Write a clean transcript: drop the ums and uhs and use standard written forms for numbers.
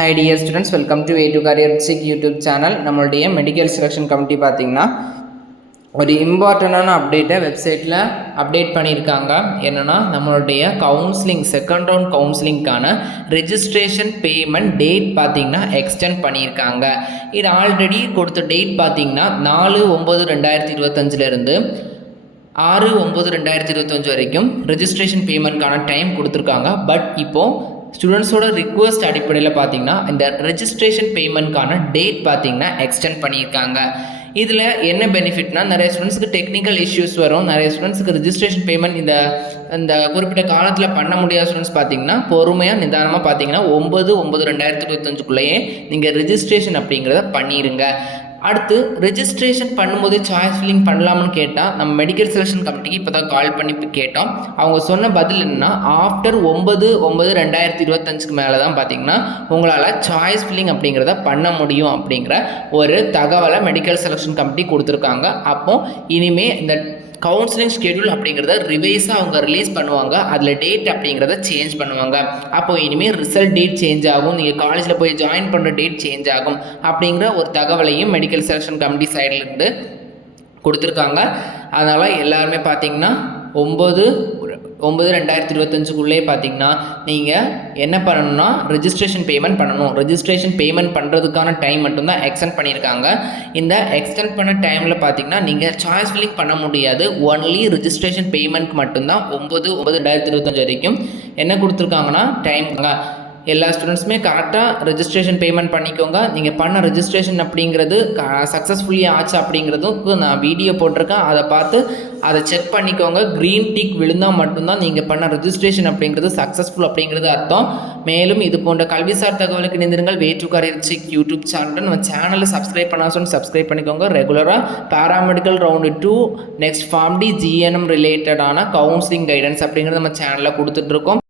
Hi dear students, welcome to A2 Career Check YouTube channel. நம்மளுடைய medical selection committee பார்த்தீங்கன்னா ஒரு இம்பார்ட்டண்டான அப்டேட்டை வெப்சைட்டில் அப்டேட் பண்ணியிருக்காங்க. என்னென்னா நம்மளுடைய கவுன்சிலிங் செகண்ட் ரவுண்ட் கவுன்சிலிங்க்கான ரெஜிஸ்ட்ரேஷன் பேமெண்ட் டேட் பார்த்திங்கன்னா எக்ஸ்டெண்ட் பண்ணியிருக்காங்க. இது ஆல்ரெடி கொடுத்த டேட் பார்த்திங்கன்னா 4/9/2025 6/9/2025 வரைக்கும் ரெஜிஸ்ட்ரேஷன் பேமெண்ட்கான டைம் கொடுத்துருக்காங்க. பட் இப்போது ஸ்டூடெண்ட்ஸோட ரிக்வஸ்ட் அடிப்படையில் பார்த்தீங்கன்னா இந்த ரெஜிஸ்ட்ரேஷன் பேமெண்ட்கான டேட் பார்த்தீங்கன்னா எக்ஸ்டெண்ட் பண்ணியிருக்காங்க. இதில் என்ன பெனிஃபிட்னா, நிறைய ஸ்டூடெண்ட்ஸுக்கு டெக்னிக்கல் இஷ்யூஸ் வரும். நிறைய ஸ்டூடெண்ட்ஸுக்கு ரெஜிஸ்ட்ரேஷன் பேமெண்ட் இந்த குறிப்பிட்ட காலத்தில் பண்ண முடியாத ஸ்டூடெண்ட்ஸ் பார்த்தீங்கன்னா பொறுமையாக நிதானமாக பார்த்தீங்கன்னா 9/9/2025 நீங்கள் ரெஜிஸ்ட்ரேஷன் அப்படிங்கிறத பண்ணிடுங்க. அடுத்து ரெஜிஸ்ட்ரேஷன் பண்ணும்போது சாய்ஸ் ஃபில்லிங் பண்ணலாம்னு கேட்டால் நம்ம மெடிக்கல் செலெக்ஷன் கமிட்டிக்கு இப்போ தான் கால் பண்ணி கேட்டோம். அவங்க சொன்ன பதில் என்னன்னா, ஆஃப்டர் 9/9/2025 மேலே தான் பார்த்தீங்கன்னா உங்களால் சாய்ஸ் ஃபில்லிங் அப்படிங்கிறத பண்ண முடியும் அப்படிங்கிற ஒரு தகவலை மெடிக்கல் செலெக்ஷன் கமிட்டி கொடுத்துருக்காங்க. அப்போது இனிமேல் இந்த கவுன்சிலிங் ஸ்கெடியூல் அப்படிங்கிறத ரிவைஸாக அவங்க ரிலீஸ் பண்ணுவாங்க. அதில் டேட் அப்படிங்கிறத சேஞ்ச் பண்ணுவாங்க. அப்போது இனிமேல் ரிசல்ட் டேட் சேஞ்ச் ஆகும், நீங்கள் காலேஜில் போய் ஜாயின் பண்ணுற டேட் சேஞ்ச் ஆகும் அப்படிங்கிற ஒரு தகவலையும் மெடிக்கல் செலெக்ஷன் கமிட்டி சைட்லேருந்து கொடுத்துருக்காங்க. அதனால் எல்லாருமே பார்த்தீங்கன்னா 9/9/2025 பார்த்தீங்கன்னா நீங்கள் என்ன பண்ணணும்னா ரெஜிஸ்ட்ரேஷன் பேமெண்ட் பண்ணணும். ரெஜிஸ்ட்ரேஷன் பேமெண்ட் பண்ணுறதுக்கான டைம் மட்டும்தான் எக்ஸ்டெண்ட் பண்ணியிருக்காங்க. இந்த எக்ஸ்டெண்ட் பண்ண டைமில் பார்த்தீங்கன்னா நீங்கள் சாய்ஸ் ஃபில்லிங் பண்ண முடியாது. ஒன்லி ரெஜிஸ்ட்ரேஷன் பேமெண்ட் மட்டும்தான் 9/9/2025 வரைக்கும் என்ன கொடுத்துருக்காங்கன்னா டைம்ங்க. எல்லா ஸ்டூடெண்ட்ஸுமே கரெக்டாக ரெஜிஸ்ட்ரேஷன் பேமெண்ட் பண்ணிக்கோங்க. நீங்கள் பண்ண ரெஜிஸ்ட்ரேஷன் அப்படிங்கிறது சக்ஸஸ்ஃபுல்லி ஆச்சு அப்படிங்கிறதுக்கு நான் வீடியோ போட்டிருக்கேன். அதை பார்த்து அதை செக் பண்ணிக்கோங்க. க்ரீன் டிக் விழுந்தால் மட்டும்தான் நீங்கள் பண்ண ரெஜிஸ்ட்ரேஷன் அப்படிங்கிறது சக்ஸஸ்ஃபுல் அப்படிங்கிறது அர்த்தம். மேலும் இது போன்ற கல்விசார் தகவலுக்கு இணைந்திருங்கள். A2 Career Check YouTube channel நம்ம சேனலை சப்ஸ்கிரைப் பண்ணால் சப்ஸ்கிரைப் பண்ணிக்கோங்க. ரெகுலராக paramedical round 2 next pharm D GNM ரிலேட்டடான கவுன்சிலிங் கைடன்ஸ் அப்படிங்கிறது நம்ம சேனலில் கொடுத்துட்ருக்கோம்.